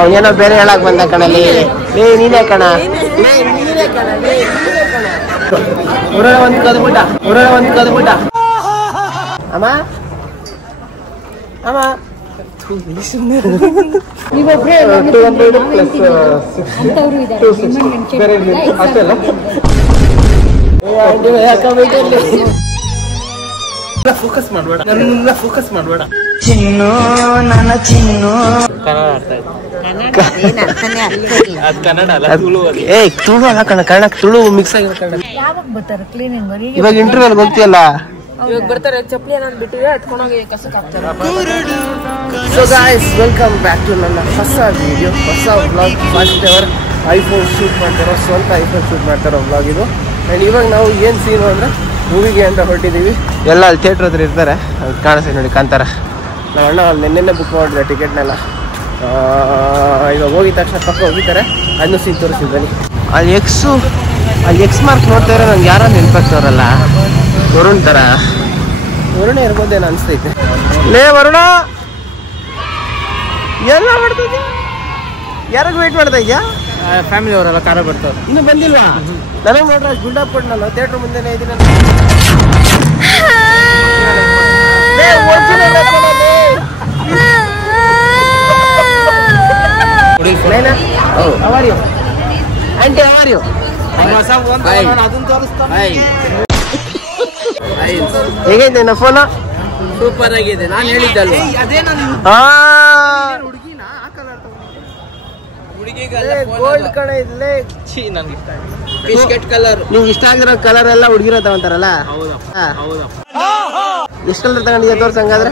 ಅವನೇನೋ ಬೇರೆ ಹೇಳಕ್ ಬಂದ ಕಣಲ್ಲಿ. ನೀನೇ ಕಣ. ಊರೊಳ ಒಂದು ಕದ್ಬಿಟ್ಟ. ಅಮ್ಮ ಅಮ್ಮ ಫೋಕಸ್ ಮಾಡ್ಬೇಡ, ನನ್ನ ಫೋಕಸ್ ಮಾಡ್ಬೇಡ. ಚಿನ್ನು ನನ್ನ ಚಿನ್ನು. ತುಳು ಅಲ್ಲ ಕಣ, ಕನ್ನಡ ತುಳು ಮಿಕ್ಸ್ ಆಗಿರೋ ಕನ್ನಡ. ಇವಾಗ ಇಂಟರ್ವ್ಯೂಲ್ ಹೋಗ್ತೀಯಲ್ಲ, ಬರ್ತಾರೆ ಚಪ್ಪಲಿ ಅನ್ನೋದು ಬಿಟ್ಟಿದ್ರೆ ಎತ್ಕೊಂಡೋಗಿ ಕಸಕ್ಕೆ ಹಾಕ್ತಾರೆ. So guys, welcome back to ನನ್ನ ಹೊಸ ವಿಡಿಯೋ, ಹೊಸ vlog. First ever iPhone shoot ಮಾಡ್ತಾರೋ, ಸ್ವಂತ ಐಫೋನ್ ಶೂಟ್ ಮಾಡ್ತಾರೋ ವ್ಲಾಗ್ ಇದು. ಆ್ಯಂಡ್ ಇವಾಗ ನಾವು ಏನು ಸೀನು ಅಂದರೆ ಮೂವಿಗೆ ಅಂತ ಹೊರಟಿದ್ದೀವಿ. ಎಲ್ಲ ಅಲ್ಲಿ ಥಿಯೇಟ್ರ್ ಹತ್ರ ಇರ್ತಾರೆ, ಅದು ಕಾಣಿಸ್ತೀವಿ ನೋಡಿ, ಕಾಂತಾರ. ನಾವು ಅಣ್ಣ ಅಲ್ಲಿ ನೆನ್ನೆ ಬುಕ್ ಮಾಡಿದ್ರೆ ಟಿಕೆಟ್ನೆಲ್ಲ. ಇವಾಗ ಹೋಗಿದ ತಕ್ಷಣ ಪಕ್ಕ ಹೋಗಿದ್ದಾರೆ, ಅದನ್ನು ಸೀನ್ ತೋರಿಸಿದ್ದೀನಿ. ಅಲ್ಲಿ ಎಕ್ಸ್ ಮಾರ್ಕ್ ನೋಡ್ತಾ ಇರೋ ನಂಗೆ ಯಾರೋ ನೆನಪಾಗ್ತವ್ರಲ್ಲ, ವರುಣ್ ಥರ. ವರುಣ ಇರ್ಬೋದೇನೋ ಅನಿಸ್ತೈತೆ. ಲೇ ವರುಣ, ಎಲ್ಲ ಮಾಡ್ತಿದ್ಯಾ? ಯಾರಿಗೆ ವೇಟ್ ಮಾಡ್ತಾ ಇದೆಯಾ? ಫ್ಯಾಮಿಲಿ ಅವರೆಲ್ಲ ಕಾರ ಬರ್ತಾರೆ. ಇನ್ನು ಬಂದಿಲ್ವಾ? ನನಗೆ ನೋಡ್ರೆ ಗುಂಡಾಪ್ ಕೊಡ್ನಲ್ಲ, ಥಿಯೇಟ್ರ್ ಮುಂದೆನೇ ಇದ್ದೀನಿ. ಆಂಟಿ ಅವರ್ಯು ಹೇಗೈತೆ ನನ್ನ ಫೋನ್? ಸೂಪರ್ ಆಗಿದೆ. ನಾನು ಹೇಳಿದ್ದಲ್ವ, ಗೋಲ್ಡ್ ಕಣ ಇದ್ಲೇ. Biscuit colour. ನಿಮ್ಗೆ ಇಷ್ಟ ಆಗಿರೋ ಕಲರ್ ಎಲ್ಲ ಹುಡುಗಿರೋ ತಗೊಂತಾರಲ್ಲ. ಎಷ್ಟು ಕಲರ್ ತಗೊಂಡಿದ್ಯಾ ತೋರ್ಸ? ಹಂಗಾದ್ರೆ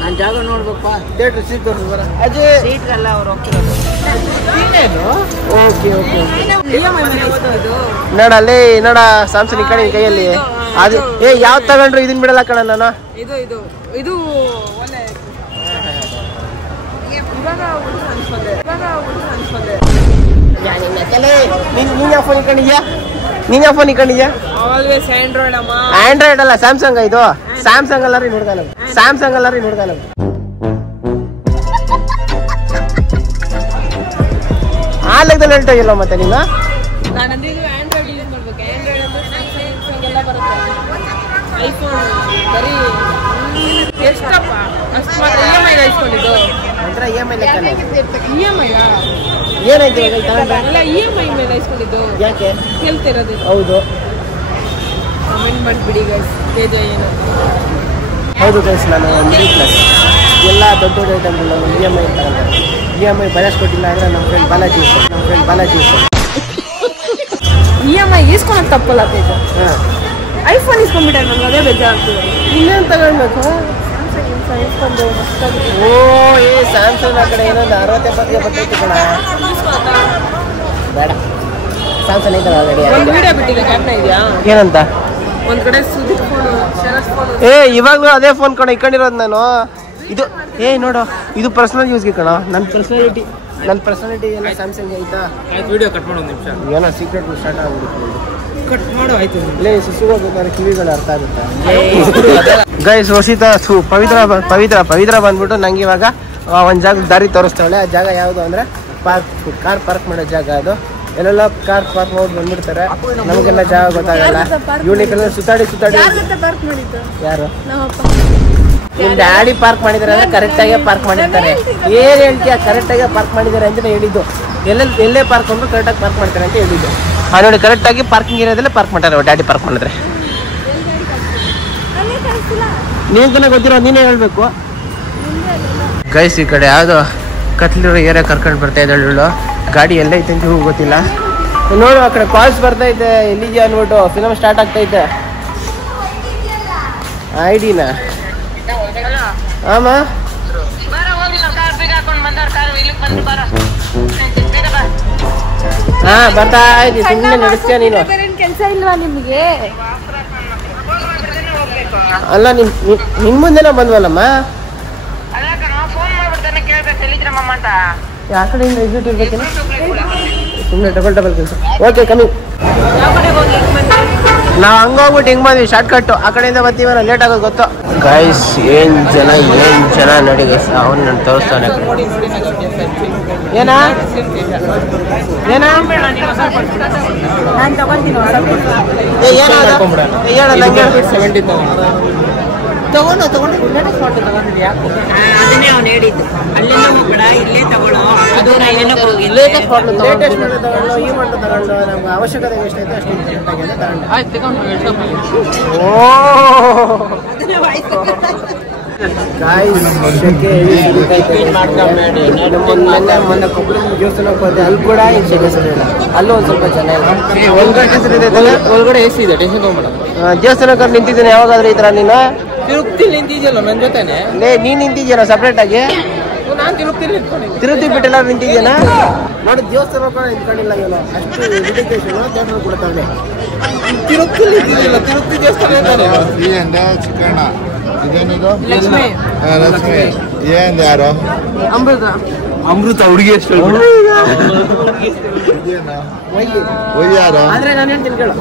ನಾನು ಜಾಗ ನೋಡ್ಬೇಕಪ್ಪ. ಥಿಯೇಟರ್ ಸೀಟ್ ತೋರಿಸ್ ಬರ. ಅಜಯ್ ಸೀಟ್ಗೆಲ್ಲ ಅವ್ರು ಹೋಗ್ತಿರೋದು. ಓಕೆ ಓಕೆ ನೋಡ ಅಲ್ಲಿ ನೋಡ, ಸ್ಯಾಮ್ಸಂಗ್ ಈ ಕಡೆ ಕೈಯಲ್ಲಿ ಅದು. ಯಾವ್ದು ತಗೊಂಡ್ರು ಇದನ್ ಬಿಡಲ್ಲ ಕಣ ನಾನು. ಇದು ನೀನ್ ಯಾವ ಫೋನ್ ಇಟ್ಕೊಂಡಿದ್ಯಾ? ಆಂಡ್ರಾಯ್ಡ್ ಅಲ್ಲ, ಸ್ಯಾಮ್ಸಂಗ್. ಇದು ಸ್ಯಾಮ್ಸಂಗ್ ಅಲ್ಲ ರೀ, ನೋಡ್ದಾನ ಸ್ಯಾಮ್ಸಂಗ್ ಅಲ್ಲ ರೀ, ನೋಡ್ದಾನ. ಆ ಲೆಕ್ಕದಲ್ಲಿ ಹೇಳ್ತಾ ಇಲ್ಲ ಮತ್ತೆ ನೀನು. ಹೌದು ಹೌದು ಗೈಸ್, ನಾನು ಮಿಡಲ್ ಕ್ಲಾಸ್. ಎಲ್ಲ ದೊಡ್ಡ ದೊಡ್ಡ ಐಟಮ್ಗಳು EMI ತಗೊಂತಾರೆ. EMI ಬಜಾಜ್ ಕೊಟ್ಟಿಲ್ಲ ಅಂದ್ರೆ ನಮ್ಮ ಫ್ರೆಂಡ್ ಬಾಲಾಜಿ EMI ಇಸ್ಕೊಳಕ್ ತಪ್ಪಲ್ಲ. ಐಫೋನ್ ಇಸ್ಕೊಂಡ್ಬಿಟ್ಟೆ, ನಮ್ಗೆ ಅದೇ ಬೇಜಾರಾಗ್ತದೆ. ಇನ್ನೇನು ತಗೊಳ್ಬೇಕು? ಓ ಸ್ಯಾಮ್ಸಂಗ್ ಆ ಕಡೆ ಏನೊಂದು 60-70 ಬರ್ತೈತಿ ಕಣ. ಬೇಡ, ಸ್ಯಾಮ್ಸಂಗ್ ಐತಲ್ಲ ಆಲ್ರೆಡಿ. ಏನಂತ ಒಂದ್ ಕಡೆ ಸುದೀಪ್ ಫೋನ್, ಶರತ್ ಫೋನ್. ಇವಾಗ್ಲೂ ಅದೇ ಫೋನ್ ಕಣ ಇಟ್ಕೊಂಡಿರೋದು ನಾನು. ಇದು ನೋಡು, ಇದು ಪರ್ಸನಲ್ ಯೂಸ್ಗೆ ಕಣ. ನನ್ನ ಪರ್ಸನಾಲಿಟಿ ಎಲ್ಲ ಸ್ಯಾಮ್ಸಂಗ್ ಐತಾ. ವಿಡಿಯೋ ಕಟ್ ಮಾಡೋ ನಿಮಿಷ, ಏನೋ ಸೀಕ್ರೆಟ್ ಸ್ಟಾರ್ಟ್ ಆಗ್ಬಿಡುತ್ತೆ. ಕಟ್ ಮಾಡು ಆಯ್ತು. ಲೇ ಸುಸುಗೋಗ್ಬೇಕಾದ್ರೆ ಕಿವಿಗಳು ಅರ್ಥ ಆಗುತ್ತೆ. ಗೈಸ್, ವರ್ಷಿತಾ ಪವಿತ್ರ ಬಂದ್ಬಿಟ್ಟು ನಂಗೆ ಇವಾಗ ಒಂದು ಜಾಗ ದಾರಿ ತೋರಿಸ್ತಾಳೆ. ಆ ಜಾಗ ಯಾವುದು ಅಂದರೆ ಕಾರ್ ಪಾರ್ಕ್ ಮಾಡೋ ಜಾಗ. ಅದು ಎಲ್ಲೆಲ್ಲ ಕಾರ್ ಪಾರ್ಕ್ ಮಾಡಿ ಬಂದ್ಬಿಡ್ತಾರೆ, ನಮಗೆಲ್ಲ ಜಾಗ ಗೊತ್ತಾಗಲ್ಲ. ಇವನಿಗೆಲ್ಲ ಸುತ್ತಾಡಿ ಯಾರು ನಿಮ್ಮ ಡ್ಯಾಡಿ ಪಾರ್ಕ್ ಮಾಡಿದ್ದಾರೆ ಅಂದ್ರೆ ಕರೆಕ್ಟಾಗೆ ಪಾರ್ಕ್ ಮಾಡಿರ್ತಾರೆ. ಏನು ಹೇಳ್ತೀಯ, ಕರೆಕ್ಟಾಗೆ ಪಾರ್ಕ್ ಮಾಡಿದ್ದಾರೆ ಅಂತ ಹೇಳಿದ್ದು. ಎಲ್ಲೇ ಪಾರ್ಕ್ ಅಂದ್ರೂ ಕರೆಕ್ಟಾಗಿ ಪಾರ್ಕ್ ಮಾಡ್ತಾರೆ ಅಂತ ಹೇಳಿದ್ದು. ನೋಡಿ, ಕರೆಕ್ಟಾಗಿ ಪಾರ್ಕಿಂಗ್ ಏರಿಯಾದಲ್ಲೇ ಪಾರ್ಕ್ ಮಾಡ್ತಾರೆ ಡ್ಯಾಡಿ ಪಾರ್ಕ್ ಮಾಡಿದ್ರೆ. ನೀನು ಗೊತ್ತಿರೋ ನೀನೇ ಹೇಳ್ಬೇಕು. ಗೈಸ್, ಈ ಕಡೆ ಯಾವುದು ಕತ್ಲಿರೋ ಏರಿಯಾ ಕರ್ಕೊಂಡು ಬರ್ತಾ ಇದ್ದಾಳು. ಗಾಡಿ ಎಲ್ಲ ಐತೆ ಅಂತ ಗೊತ್ತಿಲ್ಲ. ನೋಡು, ಆ ಕಡೆ ಕಾಲ್ಸ್ ಬರ್ತೈತೆ, ಎಲ್ಲಿದ್ಯಾ ಅಂದ್ಬಿಟ್ಟು ಫಿಲಮ್ ಸ್ಟಾರ್ಟ್ ಆಗ್ತೈತೆ. ಐಡಿನ ಆಮ ಹಾ ಬರ್ತಾ ಇದ್ದೀನಿ. ಸುಮ್ಮನೆ ನಡೆಸ್ತೀಯ ನೀನು? ಕೆಲಸ ಇಲ್ವಾ ನಿಮ್ಗೆ? ಅಲ್ಲ, ನಿಮ್ ಮುಂದೆನ ಬಂದ್ವಲ್ಲಮ್ಮ. ಆ ಕಡೆಯಿಂದ ಎಕ್ಸಿಟ್ ಇರ್ಬೇಕೇನು? ಸುಮ್ಮನೆ ಡಬಲ್ ಕೆಲಸ. ಓಕೆ, ಕಮ್ಮಿ. ನಾವು ಹಂಗೋಗ್ಬಿಟ್ಟು ಹೆಂಗ್ ಬಂದ್ವಿ ಶಾರ್ಟ್ ಕಟ್ ಆ ಕಡೆಯಿಂದ ಬರ್ತೀವಲ್ಲ ಲೇಟ್ ಆಗೋದು ಗೊತ್ತು ಗೈಸ್. ಏನ್ ಜನ ನೋಡಿ ಗೈಸ್. ಅವ್ನು ನಾನು ತೋರಿಸ್ತಾನೆ ಏನಾ ಏನಾ ತಗೊಂಡು ಅದನ್ನೇ ಅವ್ನು ಹೇಳಿದ್ದು. ಅಲ್ಲೆಲ್ಲ ಹೋಗ್ಬೇಡ, ಇಲ್ಲೇ ತಗೊಳ್ಳೋ. ಅದು ಲೇಟೆಸ್ಟ್ ಮಾಡಲು ತಗೊಂಡು ಈ ಮಾಡಲು ತಗೊಂಡು ನಮ್ಗೆ ಅವಶ್ಯಕತೆ ಎಷ್ಟೈತೆ ಅಷ್ಟು ಮೊನ್ನೆ ಕೊಬ್ಬರಿ ದೇವಸ್ಥಾನಕ್ಕೆ ಹೋದೆ. ಅಲ್ಲಿ ಕೂಡ ಏನು ಶೆಕೆ ಸರಿಯಿಲ್ಲ. ಅಲ್ಲೂ ಒಂದು ಸ್ವಲ್ಪ ಜನ ಒಳಗಡೆ ಎಸಿ ಇದೆ, ಟೆನ್ಷನ್ ತಗೊಂಡ್ಬೇಡ. ದೇವಸ್ಥಾನಕ್ಕೆ ನಿಂತಿದ್ದೀನಿ. ಯಾವಾಗಾದ್ರೂ ಈ ಥರ ನೀನು ತಿರುಪ್ತಿ ನಿಂತಿದ್ಯಲ್ಲ ನನ್ನ ಜೊತೆನೆ. ನೀನ್ ನಿಂತಿದ್ಯಾನ ಸಪ್ರೇಟ್ ಆಗಿ? ನಾನು ತಿರುಪತಿ ಬಿಟ್ಟೆಲ್ಲ ನಿಂತಿದ್ಯಾನ? ನೋಡಿ ದೇವಸ್ಥಾನ ಕೂಡ ನಿಂತ್ಕೊಂಡಿಲ್ಲ ಇವನು. ಅಷ್ಟು ರಿಡಿಕೇಶನ್ ಥಿಯೇಟರ್ ಕೊಡ್ತಾವೆ. ತಿರುಪ್ತಿ ನಿಂತಿದ್ದಿಲ್ಲ, ತಿರುಪ್ತಿ ದೇವಸ್ಥಾನ ಚಿಕ್ಕಣ್ಣ ಇದೇನಿದು? ಲಕ್ಷ್ಮಿ ಏನ್ ಯಾರು? ಅಮೃತ ಹುಡುಗಿ ಎಷ್ಟು ಯಾರು? ಆದ್ರೆ ನಾನು ಹೇಳ್ತೀನಿ ಕೇಳು.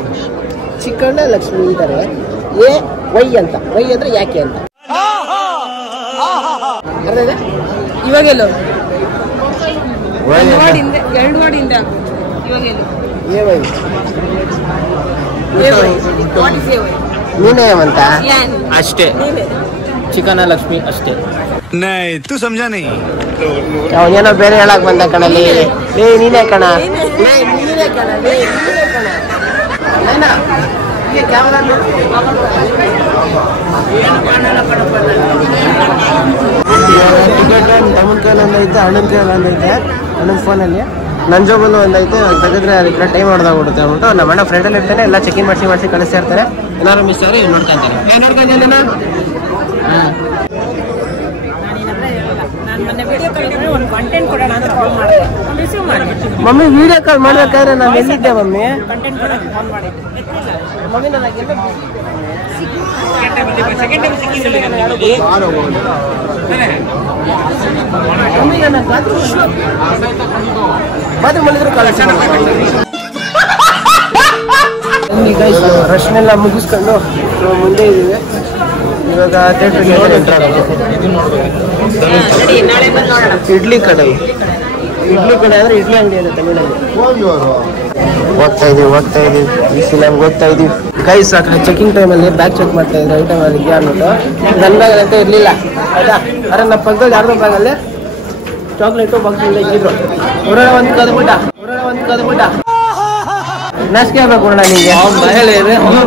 ಚಿಕ್ಕಣ್ಣ ಲಕ್ಷ್ಮಿ ಇದ್ದಾರೆ. ಎ ವೈ ಅಂತ. ವೈ ಅಂದ್ರೆ ಯಾಕೆ ಅಂತ ಅರ್ಥ ಇದೆ? ಇವಾಗೆಲ್ಲೋ 2 ವಾರ್ಡಿಂದ ಇವಾಗೆಲ್ಲೋ A Y what is A Y? ನೀನೇ ಅಂತ ಅಷ್ಟೇ. ಚಿಕನ ಲಕ್ಷ್ಮಿ ಅಷ್ಟೇ. ತು ಸಮಜಾ ನಹೀ. ಅವನೇನೋ ಬೇರೆ ಹೇಳಕ್ ಬಂದ ಕಣಲ್ಲಿ. ನೀನೇ ಕಣ. ನೀನೇ ಕಣ. ಕ್ಯಾಮರಾ ಟಿಕೆಟ್ ತಮ್ಮನ ಕೈಯಲ್ಲಿ ಒಂದೈತೆ, ಅಣ್ಣನ ಕೈಯಲ್ಲಿ ಒಂದೈತೆ. ಅಣ್ಣನ ಫೋನಲ್ಲಿ ನನ್ನ ಜೋಬಲ್ಲೂ ಒಂದೈತೆ. ತೆಗೆದ್ರೆ ಅದಕ್ಕೆ ಟೈಮ್ ಹೊಡೆದಾಗ್ಬಿಡುತ್ತೆ ಅಂದ್ಬಿಟ್ಟು ನಮ್ಮ ಅಣ್ಣ ಫ್ರೆಂಡಲ್ಲಿ ಇರ್ತಾನೆ. ಎಲ್ಲ ಚೆಕಿಂಗ್ ಮಾಡಿಸಿ ಕಳಿಸ್ತಾ ಇರ್ತಾರೆ. ಏನಾದ್ರು ಮಿಸ್ ಆದರೆ ನೋಡ್ಕೊಂತಾರೆ. ನೋಡ್ಕೊಂತೀನಿ ಮಮ್ಮಿ ವಿಡಿಯೋ ಕಾಲ್ ಮಾಡ್ಬೇಕಾದ್ರೆ ನಾನು ಎಲ್ಲಿದ್ದೆ ಮಮ್ಮಿ? ಮಮ್ಮಿ ರಶ್ನೆಲ್ಲ ಮುಗಿಸ್ಕೊಂಡು ಮುಂದೆ ಇದೀವಿ. ಇವಾಗ ಥಿಯೇಟ್ರಿಗೆ ಎಂಟರ್ ಆಗೋದು. ಇಡ್ಲಿ ಕಡೆ ಅಂದ್ರೆ ಇಡ್ಲಿ ಅಂಗಡಿ ಇದೆ ತಮಿಳಲ್ಲಿ. ಓದ್ತಾ ಇದೀವಿ ಈ ಫಿಲಮ್ ಓದ್ತಾ ಇದೀವಿ ಗೈಸ್. ಚೆಕಿಂಗ್ ಟೈಮಲ್ಲಿ ಬ್ಯಾಗ್ ಚೆಕ್ ಮಾಡ್ತಾ ಇದ್ರು ಐಟಮ್ ಅಲ್ಲಿ ಇದೆಯಾ ಅಂದ್ಬಿಟ್ಟು. ನನ್ನ ಬ್ಯಾಗ್ ಅಂತ ಇರಲಿಲ್ಲ ಆಯ್ತಾ. ಅರೆ ನಮ್ಮ ಪಕ್ಕದಲ್ಲಿ ಯಾರ್ದೋ ಬ್ಯಾಗಲ್ಲಿ ಚಾಕ್ಲೇಟು ಬಾಕ್ಸ್ ಇಕ್ಕಿದ್ರು. ಹೊರಡ ಒಂದು ಕದ್ಬಿಟ್ಟ ನಾಚಿಕೆ ಆಗ್ಬೇಕು ನೋಡ ನಿಂಗೆ.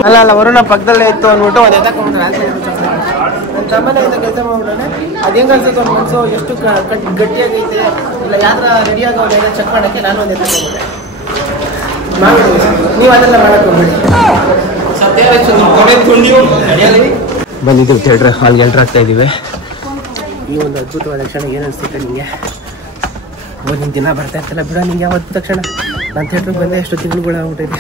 ಅಲ್ಲ ವರುಣ ಪಕ್ಕದಲ್ಲೇ ಇತ್ತು ಅಂದ್ಬಿಟ್ಟು ಒಂದು ಎತ್ತಾಕೊಂಡ್ರೆ ನನ್ನ ತಮ್ಮನೆಯಿಂದ ಕೆಲಸ ಮಾಡ್ಬಿಡೋಣ. ಅದು ಹೆಂಗೆ ಅನ್ಸುತ್ತೆ ಒಂದು ಮನಸ್ಸು ಎಷ್ಟು ಗಟ್ಟಿಯಾಗೈತೆ ಇಲ್ಲ ಯಾವ್ದ್ರ ರೆಡಿಯಾಗಿ ಅವ್ರು ಚೆಕ್ ಮಾಡೋಕ್ಕೆ ನಾನು ಒಂದು ಎತ್ತಾಕೊಂಡ್ಬಿಟ್ಟೆ. ನೀವು ಅದೆಲ್ಲ ಮಾಡಕ್ಕೆ ಹೋಗ್ಬಿಡಿ. ಬಂದಿದ್ದೀವಿ ಥಿಯೇಟ್ರ್ ಹಾಲ್ಗೆ ಎಂಟ್ರ್ ಆಗ್ತಾ ಇದ್ದೀವಿ. ಈ ಒಂದು ಅದ್ಭುತವಾದ ಕ್ಷಣ ಏನು ಅನಿಸುತ್ತೆ ನಿಮಗೆ? ಓದಿನ ದಿನ ಬರ್ತಾ ಇರ್ತಲ್ಲ ಬಿಡ ನಿಂಗೆ ಯಾವ ಅದ್ಭುತ ಕ್ಷಣ. ನಾನು ಥಿಯೇಟ್ರಿಗೆ ಬಂದೆ ಎಷ್ಟು ತಿಂಗಳುಗಳು ಆಗ್ಬಿಟ್ಟಿದೆ.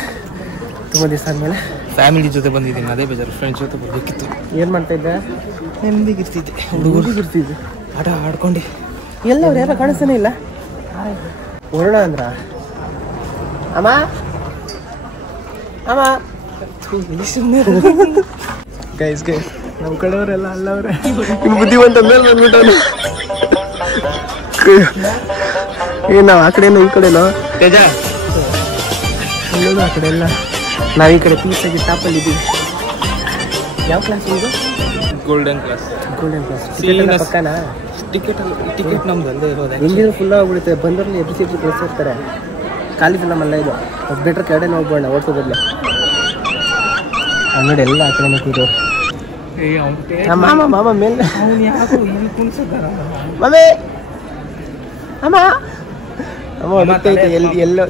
ತುಂಬ ದಿವಸ ಆದಮೇಲೆ ಫ್ಯಾಮಿಲಿ ಜೊತೆ ಬಂದಿದ್ದೀನಿ. ಅದೇ ಬೇಜಾರು, ಫ್ರೆಂಡ್ಸ್ ಜೊತೆ ಬರ್ಬೇಕಿತ್ತು. ಏನು ಮಾಡ್ತಾ ಇದ್ದೆ? ನೆಮ್ಮದಿಗಿರ್ತಿದ್ದೆ. ಹುಡುಗಿರ್ತಿದ್ದೆ ಆಟ ಆಡ್ಕೊಂಡು. ಎಲ್ಲವ್ರು ಯಾರೋ ಕಾಣಿಸ್ತಾನೆ ಇಲ್ಲ. ಹೊರಡ ಅಂದ್ರ ಅಮ್ಮ ಗೈಸ್ ನಮ್ಮ ಕಡೆಯವರೆಲ್ಲ ಅಲ್ಲವ್ರೆ. ಇನ್ನು ಬುದ್ಧಿವಂತ ಮೇಲೆ ಬಂದ್ಬಿಟ್ಟವನು. ನಾವು ಆ ಕಡೆನೋ ಈ ಕಡೆನೋ ತೇಜ ಎಲ್ಲೋದು ಆ ಕಡೆ ಎಲ್ಲ. ನಾವು ಈ ಕಡೆ ಪೀಸಾಗಿ ಟಾಪಲ್ಲಿ ಇದ್ದೀವಿ. ಯಾವ ಕ್ಲಾಸ್ ಇದು? Golden class. ಟಿಕೆಟ್ ಪಕ್ಕನಾ? ಟಿಕೆಟ್ ನಮ್ದು ಅಲ್ಲೇ ಇರೋದು. ಹೆಂಗಿದ್ರು ಫುಲ್ ಆಗ್ಬಿಡುತ್ತೆ. ಬಂದರಲ್ಲಿ ಎಬ್ಬಿಸಿ ಕಳಿಸಿರ್ತಾರೆ. ಖಾಲಿ ಫಿಲಮ್ ಅಲ್ಲ ಇದು. ಬೆಟ್ರ್ ಕಡೆ ಹೋಗ್ಬೋಣ ಓಡ್ಸೋ ಬದಲು. ಅಂಗಡಿ ಎಲ್ಲ ಆ ಕಡೆ ಕೂತು ಮಾಮ ಮೇಲೆ ಮಮ್ಮಿ ಅಮ್ಮ ಹೊಡಿತೈತೆ ಎಲ್ಲೋ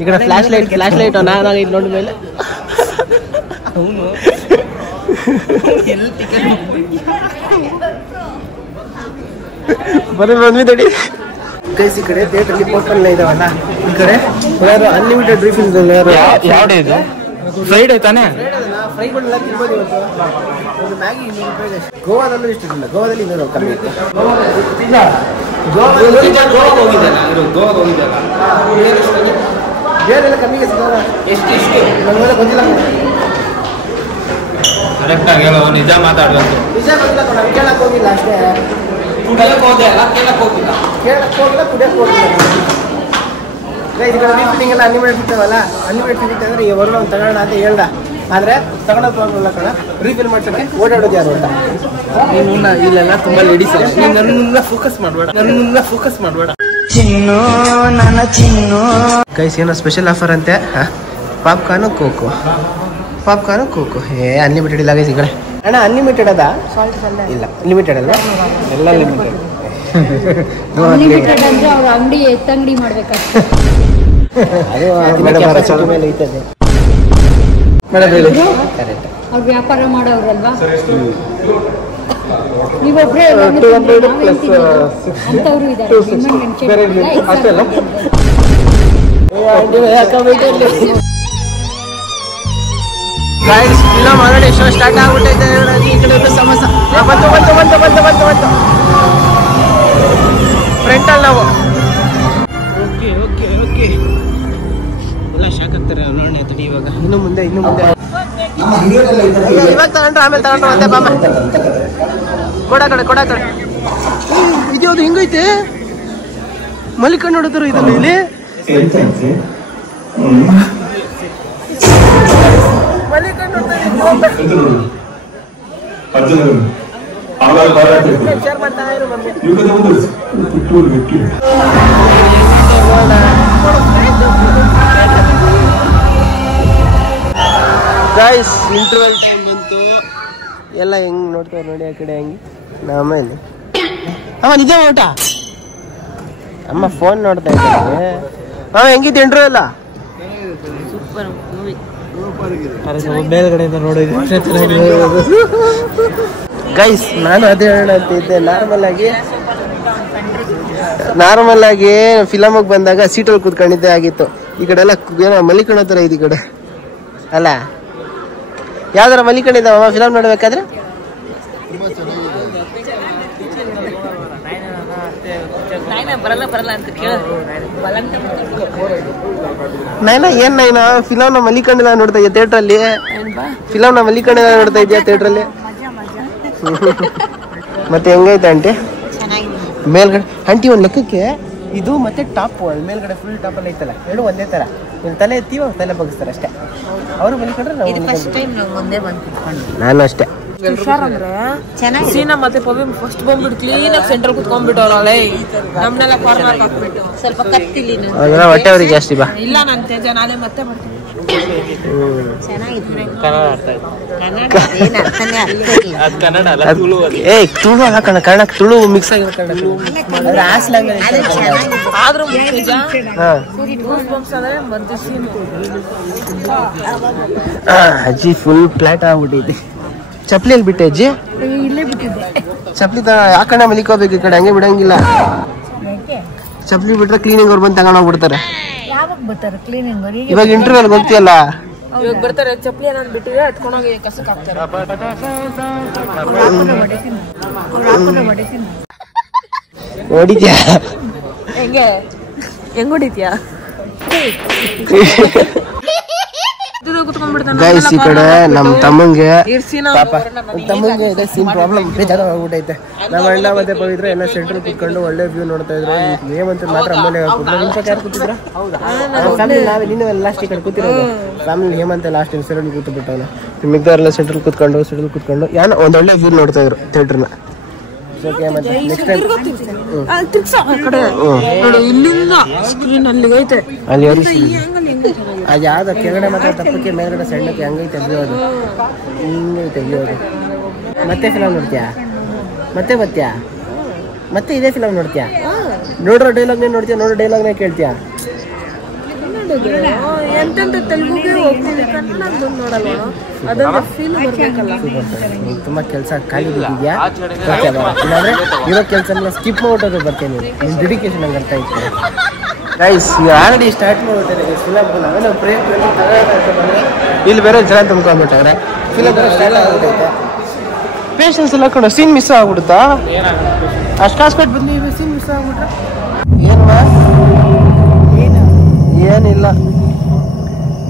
ಈ ಕಡೆ ಫ್ಲಾಶ್ ಲೈಟ್ ನಾನು ಇದು ನೋಡಿದ ಮೇಲೆ ಅವನು ಬಂದ್ವಿ ತಡಿ ಗೈಸ್. ಈ ಕಡೆ ಥಿಯೇಟರ್ಲಿ ಪೋಸ್ಟಲ್ ಇದಾವಲ್ಲ, ಈ ಕಡೆ ಯಾರು ಅನ್ಲಿಮಿಟೆಡ್ ರೀಫಿಲ್ಸ್ ಯಾವ ಡೇ ಇದು? ಫ್ರೈಡೇ ತಾನೇ? ಫ್ರೈಗಳೆಲ್ಲ ತಿನ್ಬೋದು ಇವತ್ತು. ಒಂದು ಮ್ಯಾಗಿ ಗೋವಾದಲ್ಲೂ ಇಷ್ಟಿರಲಿಲ್ಲ. ಗೋವಾದಲ್ಲಿ 200 ಕಮ್ಮಿ. ಗೋವಾಗ ಹೋಗಿದ್ದಲ್ಲ. ಬೇರೆಲ್ಲ ಕಮ್ಮಿಗೆ ಸಿಗೋಣ. ಎಷ್ಟು ನಮ್ಗೆಲ್ಲ ಗೊತ್ತಿಲ್ಲ. ಕರೆಕ್ಟಾಗಿ ಹೇಳೋ, ನಿಜ ಮಾತಾಡೋದು. ನಿಜ ಗೊತ್ತಿಲ್ಲ ಕಣ, ಕೇಳಕ್ಕೆ ಹೋಗಿಲ್ಲ ಅಷ್ಟೇ. ಕುಡಿಯಕ್ಕೆ ಹೋದೆ ಅಲ್ಲ, ಕೇಳಕ್ಕೆ ಹೋಗಿಲ್ಲ. ಕೇಳಕ್ಕೆ ಹೋಗಿಲ್ಲ, ಕುಡಿಯಕ್ಕೆ ಹೋಗಿಲ್ಲ. ಇದು ಕಡೆ ರೀಫಿಲಿಂಗ್ ಎಲ್ಲ ಅನ್ಲಿಮಿಟೆಡ್ ಸಿಗ್ತಾವಲ್ಲ, ಅನ್ಲಿಮಿಟೆಡ್ ಸಿಗುತ್ತೆ ಅಂದರೆ ಈ ವರುಣ ಒಂದು ತಗೋಣ ಅಂತ ಹೇಳ್ದ. ಆದರೆ ತಗೊಳೋದು ಹೋಗಲ್ಲ ಕಣ, ರೀಫಿಲ್ ಮಾಡ್ಸೋಕ್ಕೆ ಓಡಾಡೋದು ಯಾರು ಅಂತ. ನೀನು ಇಲ್ಲೆಲ್ಲ ತುಂಬ ಲೇಡೀಸ್ ಇದೆ. ನೀನು ನನ್ನನ್ನ ಫೋಕಸ್ ಮಾಡಬೇಡ. ಚಿನ್ನು ನನ್ನ ಚಿನ್ನು. ಗೈಸ್ ಏನೋ ಸ್ಪೆಷಲ್ ಆಫರ್ ಅಂತೆ. ಪಾಪ್ಕಾರ್ನು ಕೋಕು ಅನ್ಲಿಮಿಟೆಡ್ ಇಲ್ಲ ಗೈಸ್ ಈ ಕಡೆ. ಅಣ್ಣ ಅನ್ಲಿಮಿಟೆಡ್ ಅದ? ಇಲ್ಲ ಲಿಮಿಟೆಡ್ ಅಲ್ಲ, ಎಲ್ಲ ಲಿಮಿಟೆಡ್. ಅನ್ಲಿಮಿಟೆಡ್ ಅಂದ್ರೆ ಅವ್ರ ಅಂಗಡಿ ಎತ್ತಂಗಡಿ ಮಾಡ್ಬೇಕಾಗ್ತದೆ. ಅದು ಮೇಲೆ ಐತದೆ ಕರೆಕ್ಟ್. ಅವ್ರು ವ್ಯಾಪಾರ ಮಾಡೋರಲ್ವಾ, ನೀವೊಬ್ರೇ ಅಂತವ್ರು ಇದ್ದಾರೆ. Guys film already show start ಆಗ್ಬಿಟ್ಟೈತೆ. ಈ ಕಡೆ ಸಮೋಸ ಬಂತು ಫ್ರಂಟಲ್ಲಿ ನಾವು. ಓಕೆ ಎಲ್ಲ ಶಾಕ್ ಆಗ್ತಾರೆ ನೋಡೋಣ. ತಡಿ ಇವಾಗ ಇನ್ನು ಮುಂದೆ ಇವಾಗ ತಗೊಂಡ್ರೆ ಆಮೇಲೆ ತಗೊಂಡ್ರೆ ಮತ್ತೆ ಬಾಮ ಕೊಡ ಕಡೆ ಇದ್ಯಾವುದು ಹಿಂಗೈತೆ ಮಲ್ಲಿಕಣ್ಣು ನೋಡಿದ್ರು ಇದಲ್ಲ ಇಲ್ಲಿ. ಗೈಸ್ ಇಂಟರ್ವಲ್ ಟೈಮ್ ಬಂತು. ಎಲ್ಲ ಹೆಂಗ್ ನೋಡ್ತಾರೆ ನೋಡಿ, ಆ ಕಡೆ ಹಂಗೆ. ಆಮೇಲೆ ಅಮ್ಮ ನಿಜ ಊಟ, ಅಮ್ಮ ಫೋನ್ ನೋಡ್ತಾ ಇದ್ದಾರೆ. ಹೆಂಗಿತ್ತು ಇಂಟರ್ವ್ಯೂ? ಮೇಲ್ಗಡೆಯಿಂದ ನೋಡಿದ್ವಿ. ಗೈಸ್ ನಾನು ಅದೇ ಹೇಳೋಣ ಅಂತ ಇದ್ದೆ. ನಾರ್ಮಲ್ ಆಗಿ ಫಿಲಮಿಗೆ ಬಂದಾಗ ಸೀಟಲ್ಲಿ ಕೂತ್ಕೊಂಡಿದ್ದೆ ಆಗಿತ್ತು. ಈ ಕಡೆ ಎಲ್ಲ ಏನೋ ಮಲ್ಲಿಕಣ್ಣೋ ಥರ ಇದೆ ಈ ಕಡೆ ಅಲ್ಲ. ಯಾವ್ದಾರ ಮಲ್ಲಿಕಣ್ಣಿದ್ದಾವ ಫಿಲಮ್ ನೋಡ್ಬೇಕಾದ್ರೆ? ನೈನಾ ಏನ್ ನೈನಾ ಫಿಲಮ್ನ ಮಲ್ಲಿಕಣ್ಣಿಲ್ಲ ನೋಡ್ತಾ ಇದೆಯಾ ಥಿಯೇಟ್ರಲ್ಲಿ? ಫಿಲಮ್ನ ಮಲ್ಲಿಕಣ್ಣಿಲ್ಲ ನೋಡ್ತಾ ಇದೆಯಾ ಥಿಯೇಟ್ರಲ್ಲಿ? ಮತ್ತೆ ಹೆಂಗೈತೆ ಆಂಟಿ ಮೇಲ್ಗಡೆ? ಆಂಟಿ ಒಂದು ಲೆಕ್ಕಕ್ಕೆ ಇದು ಮತ್ತೆ ಟಾಪ್ ಮೇಲ್ಗಡೆ ಫುಲ್ ಟಾಪ್ ಅಲ್ಲಿ ಐತಲ್ಲ, ಎರಡು ಒಂದೇ ತರ. ತಲೆ ಎತ್ತೀವ ತಲೆ ಬಗ್ಸ್ತಾರೆ ಅಷ್ಟೇ. ಅವರು ಮಲ್ಲಿಕೊಂಡ್ರೆ ನಾನು ಅಷ್ಟೇ. ಸೀನಾ ಮತ್ತೆ ಪವಿ ಫಸ್ಟ್ ಬಂದ್ಬಿಟ್ಟು ಕ್ಲೀನ್ ಆಗಿ ಸೆಂಟರ್ ಕುತ್ಕೊಂಡ್ಬಿಟ್ಟವ್ರಲ್ಲ. ನಮ್ನೆಲ್ಲ ಕಾರ್ನರ್ ಹಾಕ್ಬಿಟ್ಟು ಸ್ವಲ್ಪ ಕತ್ತಿಲಿ ಹೊಟ್ಟೆ ಅವ್ರಿಗೆ ಜಾಸ್ತಿ ಬಾ. ಇಲ್ಲ ನಾನು ತೇಜ ನಾನೇ ಮತ್ತೆ ಮಾಡ್ತೀನಿ. ತುಳು ಅಲ್ಲ ಕಣ, ಕನ್ನಡ ತುಳು ಮಿಕ್ಸ್ ಆಗಿರೋ ಆದ್ರೂ ಅಜ್ಜಿ ಫುಲ್ ಫ್ಲಾಟ್ ಆಗ್ಬಿಟ್ಟಿದೆ. ಚಪ್ಲಿಯಲ್ಲಿ ಬಿಟ್ಟೆ ಅಜ್ಜಿ? ಇಲ್ಲೇ ಬಿಟ್ಟಿದ್ದೆ. ಚಪ್ಲಿ ಯಾಕಂಡ ಮಲಿಕೋಬೇಕು, ಈ ಕಡೆ ಹಂಗೆ ಬಿಡಂಗಿಲ್ಲ. ಚಪ್ಲಿ ಬಿಟ್ರೆ ಕ್ಲೀನಿಂಗ್ ಅವ್ರು ಬಂದು ತಗೊಂಡೋಗ್ಬಿಡ್ತಾರೆ. ಯಾವಾಗ ಬರ್ತಾರೆ ಕ್ಲೀನಿಂಗ್? ಇವಾಗ ಇಂಟರ್ವ್ಯೂಲ್ ಹೋಗ್ತೀಯಲ್ಲ, ಇವಾಗ ಬರ್ತಾರೆ. ಚಪ್ಲಿ ಏನಾದ್ರು ಬಿಟ್ಟಿದ್ರೆ ಎತ್ಕೊಂಡೋಗಿ ಕಸಕ್ಕೆ ಹಾಕ್ತಾರೆ. ಹೊಡಿದ್ಯಾ? ಹೆಂಗ್ ಹೊಡಿತ್ಯಾ? ಗೈಸ್ ಈ ಕಡೆ ನಮ್ ತಮ್ಮಂಗೆ ಇದೆ ಸೀನ್ ಪ್ರಾಬ್ಲಮ್ ಬೇಜಾರಾಗ್ಬಿಟ್ಟೈತೆ. ನಮ್ಮ ಅಣ್ಣ ಮತ್ತೆ ಪವಿತ್ರ ಎಲ್ಲ ಸೆಂಟ್ರಲ್ ಕುತ್ಕೊಂಡು ಒಳ್ಳೆ ವ್ಯೂ ನೋಡ್ತಾ ಇದ್ರು. ಹೇಮಂತ ಮಾತ್ರ ಅಮ್ಮನೆ ಯಾರು ಕೂತಿದ್ರ? ನಾವೇ ನೀನು ಲಾಸ್ಟ್ ಈ ಕಡೆ ಕೂತಿರೋದು ಫ್ಯಾಮಿಲಿ. ಹೇಮಂತ ಲಾಸ್ಟ್ ಸೆಂಟ್ರಲ್ ಕೂತ್ಬಿಟ್ಟವನು. ಮಿಗ್ದವರೆಲ್ಲ ಸೆಂಟ್ರಲ್ ಕುತ್ಕೊಂಡು ಏನೋ ಒಂದ್ ಒಳ್ಳೆ ವ್ಯೂ ನೋಡ್ತಾ ಇದ್ರು ಥಿಯೇಟರ್ನ. ಅದು ಯಾವ್ದು ಕೆಳಗಡೆ ಮಾತ್ರ ತಪ್ಪಕ್ಕೆ ಮೇಲ್ಗಡೆ ಸಣ್ಣಕ್ಕೆ ಹಂಗೈತೆ ತೆಗ್ಯೋದು, ಹಿಂಗೈತೆ ತೆಗ್ಯೋದು. ಮತ್ತೆ ಫಿಲಮ್ ನೋಡ್ತೀಯಾ? ಮತ್ತೆ ಇದೇ ಫಿಲಮ್ ನೋಡ್ತೀಯಾ? ನೋಡ್ರೋ ಡೈಲಾಗ್ನೇ ನೋಡ್ತೀಯ, ನೋಡೋ ಡೈಲಾಗ್ನೇ ಕೇಳ್ತೀಯಾ? ತುಂಬಾ ಕೆಲಸ ಖಾಲಿ ಬಿದ್ದಿದ್ಯಾ? ಇಲ್ಲಾಂದ್ರೆ ಇರೋ ಕೆಲಸ ಸ್ಕಿಪ್ ಮಾಡ್ಬಿಟ್ಟೋದು ಬರ್ತೀನಿ. ನಿನ್ ಡೆಡಿಕೇಶನ್ ಹಂಗೆ ಅರ್ಥ ಐತೆ. ಗೈಸ್ ಆಲ್ರೆಡಿ ಸ್ಟಾರ್ಟ್ ಮಾಡ್ಬಿಟ್ಟಿದೆ ಫಿಲಮ್. ನಾವೇನೋ ಇಲ್ಲಿ ಬೇರೆ ಜನ ತುಂಬ್ಕೊಂಡ್ಬಿಟ್ಟಾರೆ. ಫಿಲಮ್ ಸ್ಟಾರ್ಟ್ ಆಗ್ಬಿಟ್ಟೈತೆ. ಪೇಷನ್ಸ್ ಎಲ್ಲ ಕಡೆ ಸೀನ್ ಮಿಸ್ ಆಗ್ಬಿಡುತ್ತಾ? ಅಷ್ಟು ಕಾಸು ಕೊಟ್ಟು ಬಂದು ಸೀನ್ ಮಿಸ್ ಆಗ್ಬಿಟ್ರೆ ಏನಿಲ್ಲ.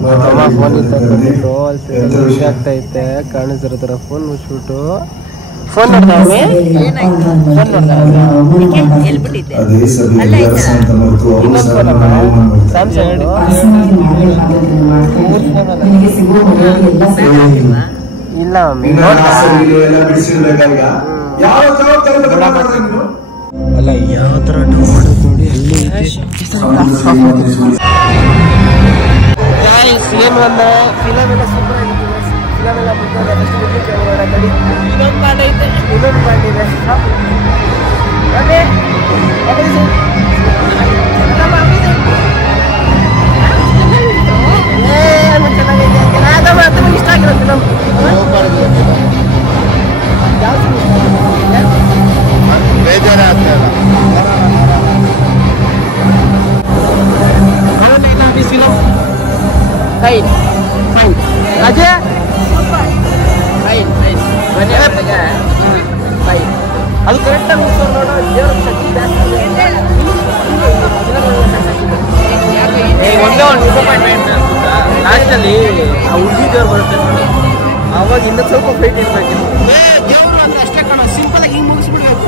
ಅಮ್ಮ ಫೋನ್ ತಗೊಂಡಿದ್ದು ಅಲ್ಲಿ ಆಗ್ತಾ ಐತೆ ಕಾಣಿಸಿರೋ ಥರ ಫೋನ್ ಮುಚ್ಬಿಟ್ಟು ಫೋನ್ ನೋಡ್ತಾವೆ ಸ್ಯಾಮ್ಸಂಗ್ ಇಲ್ಲ ಮಮ್ಮಿ ಅಲ್ಲ ಯಾವ ತರ ಮಾಡೋದು ನೋಡಿ ಅಲ್ಲಿ ಏನು ಅಂದ ಫಿಲಮ್ ಎಲ್ಲ ಸೂಪರ್ ಆಗಿತ್ತು ಫಿಲಮ್ ಎಲ್ಲ ಇನ್ನೊಂದು ಪಾಠ ಐತೆ ಇನ್ನೊಂದು ಪಾಠ ಇದೆ ಅದೇ ಚೆನ್ನಾಗೈತೆ ಇಷ್ಟ ಆಗಿರೋ ಫಿಲಮ್ ಬೇಜಾರಾಗ್ತಲ್ಲ ಫೈನ್ ಫೈನ್ ಅಜಯ್ ಫೈನ್ ಅದು ಕರೆಕ್ಟಾಗಿ ಮುಗಿಸೋ ನೋಡೋ ದೇವ್ರ ಶಕ್ತಿ ಜಾಸ್ತಿ ಒಂದೇ ಒಂದು ಡಿಸಪಾಯಿಂಟ್ಮೆಂಟ್ ಲಾಸ್ಟಲ್ಲಿ ಆ ಹುಡುಗಿ ದೇವ್ರು ಬರುತ್ತೆ ಅವಾಗ ಇನ್ನೂ ಸ್ವಲ್ಪ ಫೈಟ್ ಇರ್ಬೇಕಿತ್ತು ದೇವರು ಅಂದ್ರೆ ಅಷ್ಟೇ ಕಣ ಸಿಂಪಲ್ ಆಗಿ ಹಿಂಗೆ ಮುಗಿಸ್ಬಿಡ್ಬೇಕು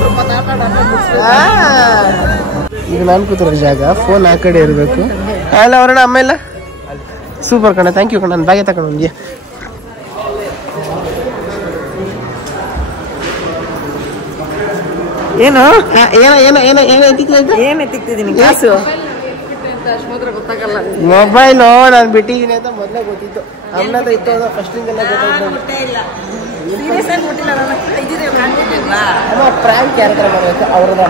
ಸ್ವಲ್ಪ ಈಗ ನಾನು ಕೂತಿರೋ ಜಾಗ ಫೋನ್ ಆ ಕಡೆ ಇರಬೇಕು ಅಲ್ಲ ಅವರಣ ಆಮೇಲೆ ಸೂಪರ್ ಕಣ ಥ್ಯಾಂಕ್ ಯು ಕಣ ನಾನು ಬಾಗೆ ತಗೊಂಡು ನಿಮಗೆ ಏನು ಏನ ಏನ ಏನ ಏನ ಎತ್ತಿಕ್ತಿದ್ದೀನಿ ಗ್ಯಾಸು ಮೊಬೈಲು ನಾನು ಬಿಟ್ಟಿದ್ದೀನಿ ಅಂತ ಮೊದಲೇ ಗೊತ್ತಿತ್ತು ಅಮ್ಮನ ಇತ್ತು ಅದು ಫಸ್ಟಿಂದೆಲ್ಲ ಪ್ರಾಂಕ್ ಯಾರ ಹತ್ರ ಮಾಡಬೇಕು ಅವ್ರದ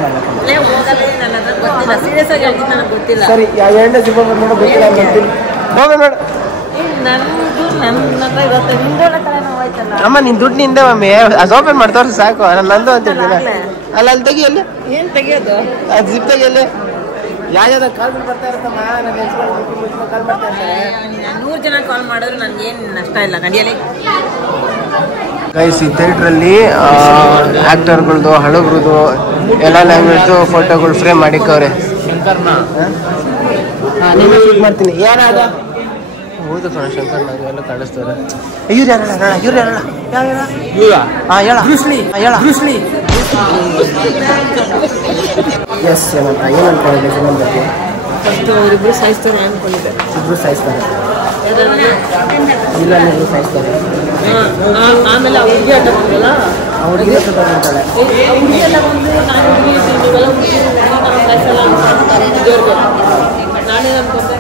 ಸರಿ ಎರಡನೇ ಸಿಬ್ಬ ಬಂದ್ಬಿಟ್ಟು ಗೊತ್ತಿಲ್ಲ ಗೊತ್ತಿಲ್ಲ ಹೋಗ ನೋಡು ಅಮ್ಮ ನಿನ್ ದುಡ್ಡು ನಿಂದೆ ಮಮ್ಮಿ ಅದು ಓಪನ್ ಮಾಡಿ ತೋರಿಸಿ ಸಾಕು ನಾನು ನಂದು ಅಂತಿದ್ದೀನಿ ಅಲ್ಲ ಅಲ್ಲಿ ತೆಗಿಯಲ್ಲಿ ಏನ್ ತೆಗಿಯೋದು ಅದು ಜಿಪ್ ತೆಗಿಯಲ್ಲಿ ಯಾವ್ಯಾವ ಕಾಲ್ ಬರ್ತಾ ಇರುತ್ತಮ್ಮ ನಾನು ಕಾಲ್ ಮಾಡ್ತಾ ಇರ್ತಾರೆ 100 ಜನ ಕಾಲ್ ಮಾಡಿದ್ರು ನನ್ಗೆ ಏನ್ ನಷ್ಟ ಇಲ್ಲ ನಡಿಯಲಿ ಗೈಸ್ ಈ ಥಿಯೇಟ್ರಲ್ಲಿ ಆಕ್ಟರ್ಗಳದ್ದು ಹಳಬ್ರದ್ದು ಎಲ್ಲ ಲ್ಯಾಂಗ್ವೇಜ್ದು ಫೋಟೋಗಳು ಫ್ರೇಮ್ ಮಾಡಿಕ್ಕವ್ರೆ ಶಂಕರ್ನ ನೀವೇ ಶೂಟ್ ಮಾಡ್ತೀನಿ ಯಾರಾಗ ಹೌದು ಕಣ ಶಂಕರ್ ನಾವು ಎಲ್ಲ ಕಾಣಿಸ್ತಾರೆ ಇವ್ರು ಯಾರಲ್ಲ ಇವ್ರು ಯಾರಲ್ಲ ಎಸ್ ಏನಂತ ಏನು ಅನ್ಕೊಂಡಿದ್ದೆ ಫಿಲಮ್ ಬಗ್ಗೆ ಫಸ್ಟ್ ಅವರಿಬ್ರು ಸಾಯಿಸ್ತಾರೆ ಅನ್ಕೊಂಡಿದ್ದೆ ಇಬ್ರು ಸಾಯಿಸ್ತಾರೆ ಇಲ್ಲ ಇಬ್ರು ಸಾಯಿಸ್ತಾರೆ ಆಮೇಲೆ ಅವ್ರಿಗೆ ಆಟ ಬಂದಲ್ಲ ಅವ್ರಿಗೆ ತಗೊಂಡ್ತಾಳೆ ಹುಡುಗಿ ಎಲ್ಲ ಬಂದು ನಾನು ಹುಡುಗಿ ನೀವೆಲ್ಲ ಹುಡುಗಿ ಸಾಯಿಸಲ್ಲ ದೇವ್ರಿಗೆ ನಾನೇನು ಅನ್ಕೊಂಡೆ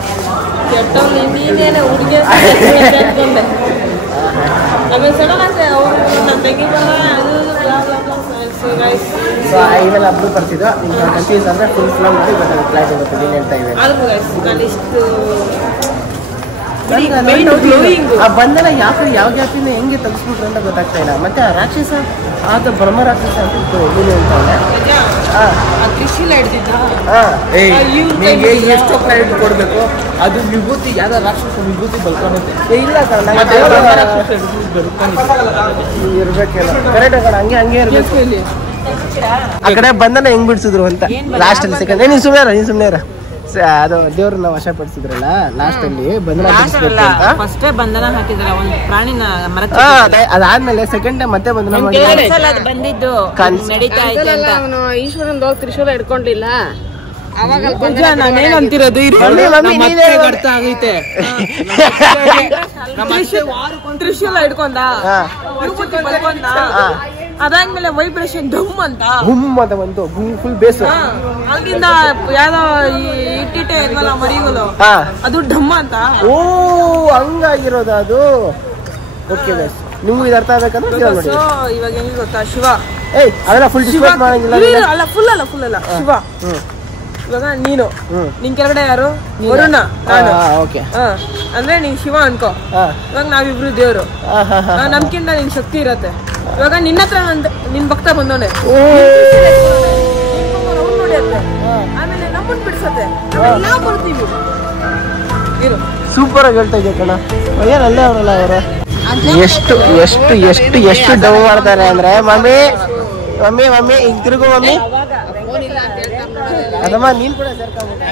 ಕೆಟ್ಟವ್ರು ನೀನೇನೆ ಹುಡುಗಿ ಅನ್ಕೊಂಡೆ ಆಮೇಲೆ ಸಡನ್ ಆಗಿ ಅವರು ನನ್ನ ತಂಗಿ ಇವೆಲ್ಲ ಅಬ್ರು ಬರ್ತಿದ್ದು ನಿಮ್ಗೆ ಕನ್ಫ್ಯೂಸ್ ಅಂದರೆ ಫುಲ್ ಫಿಲಮ್ ಮಾಡಿ ಗೊತ್ತಾಗುತ್ತೆ ಕ್ಲಾಸ್ ಗೊತ್ತಿದೆ ಏನು ಹೇಳ್ತಾ ಇವೆ ನಾನು ಇಷ್ಟು ಆ ಬಂಧನ ಯಾವ ಗ್ಯಾಪಿನ ಹೆಂಗೆ ತೆಗೆಸ್ಬಿಟ್ರು ಅಂತ ಗೊತ್ತಾಗ್ತಾ ಇಲ್ಲ ಮತ್ತೆ ಆ ರಾಕ್ಷಸ ಆತ ಬ್ರಹ್ಮ ರಾಕ್ಷಸ ಅಂತ ಏನು ಹೇಳ್ತಾನೆ ತ್ರಿಶೂಲ ಹಿಡ್ದಿದ್ದ ನಿಮಗೆ ಎಷ್ಟು ಕ್ರೆಡಿಟ್ ಕೊಡಬೇಕು ಅದು ವಿಭೂತಿ ಯಾವ್ದು ರಾಕ್ಷಸ ವಿಭೂತಿ ಬಲ್ಕೊಳುತ್ತೆ ಇಲ್ಲ ಕಣ ಇರ್ಬೇಕಿಲ್ಲ ಕರೆಕ್ಟ್ ಕಣ ಹಂಗೆ ಇರ್ಬೇಕು ಇಲ್ಲಿ ಆ ಕಡೆ ಬಂಧನ ಹೆಂಗ್ ಬಿಡ್ಸಿದ್ರು ಅಂತ ಲಾಸ್ಟ್ ಅಲ್ಲಿ ಸೆಕೆಂಡ್ ನೀನ್ ಸುಮ್ನೆ ಅದು ದೇವ್ರನ್ನ ವಶಪಡಿಸಿದ್ರಲ್ಲ ಲಾಸ್ಟ್ ಅಲ್ಲಿ ಬಂಧನ ಬಿಡಿಸ್ಬೇಕು ಅಂತ ಫಸ್ಟ್ ಬಂಧನ ಹಾಕಿದ್ರ ಒಂದು ಪ್ರಾಣಿನ ಮರ ಅದಾದ್ಮೇಲೆ ಸೆಕೆಂಡ್ ಟೈಮ್ ಮತ್ತೆ ಬಂಧನ ಬಂದಿದ್ದು ನಡೀತಾ ಐತೆ ಅಂತ ಅವನು ಈಶ್ವರನ್ ಹೋಗಿ ತ್ರಿಶೂಲ ಹಿಡ್ಕೊಂಡಿಲ್ಲ ಅವಾಗ ನಾನೇನ್ ಅಂತಿರೋದು ಅರ್ಥ ಆಗೈತೆ ತ್ರಿಶೂಲ ಹಿಡ್ಕೊಂಡ ಅದಾದ್ಮೇಲೆ ವೈಬ್ರೇಷನ್ ಡಮ್ ಅಂತ ಅಂತ ಬಂತು ಫುಲ್ ಬೇಸ್ ಅಲ್ಲಿಂದ ಯಾವ್ದೋ ಇಟ್ಟಿಟ್ಟೆ ಇದ್ವಲ್ಲ ಮರಿಗಳು ಅದು ಡಮ್ಮ ಅಂತ ಓ ಹಂಗಾಗಿರೋದು ಅದು ಓಕೆ ಬೇಸ್ ನಿಮ್ಗೂ ಇದು ಅರ್ಥ ಆಗ್ಬೇಕಂದ್ರೆ ಇವಾಗ ಹೆಂಗ್ ಗೊತ್ತಾ ಶಿವ ಅದೆಲ್ಲ ಫುಲ್ ಡಿಸ್ಕಸ್ ಮಾಡಂಗಿಲ್ಲ ಅಲ್ಲ ಫುಲ್ ಅಲ್ಲ ಶಿವ ಇವಾಗ ನೀನು ನಿನ್ ಕೆಳಗಡೆ ಯಾರು ವರುಣ ನಾನು ಓಕೆ ಅಂದ್ರೆ ನೀನ್ ಶಿವ ಅನ್ಕೋ ಇವಾಗ ನಾವಿಬ್ರು ದೇವ್ರು ನಮ್ಕಿಂತ ನಿನ್ ಶಕ್ತಿ ಇರತ್ತೆ ಇವಾಗ ನಿನ್ನ ಹತ್ರ ನಿನ್ ಭಕ್ತ ಬಂದವನೆ ಆಮೇಲೆ ನಮ್ಮನ್ ಬಿಡ್ಸತ್ತೆ ನಾವು ಬರ್ತೀವಿ ಸೂಪರ್ ಆಗಿ ಹೇಳ್ತಾ ಇದ್ದೆ ಕಣ ಏನಲ್ಲೇ ಅವರಲ್ಲ ಅವರು ಎಷ್ಟು ಎಷ್ಟು ಎಷ್ಟು ಎಷ್ಟು ಡೌ ಮಾಡ್ತಾರೆ ಅಂದ್ರೆ ಮಮ್ಮಿ ಮಮ್ಮಿ ಮಮ್ಮಿ ಈಗ ತಿರುಗು ಮಮ್ಮಿ ಅದಮ್ಮ ನೀನ್ ಕೂಡ ಸೇರ್ಕೊಂಡ್ಬಿಟ್ಟೆ.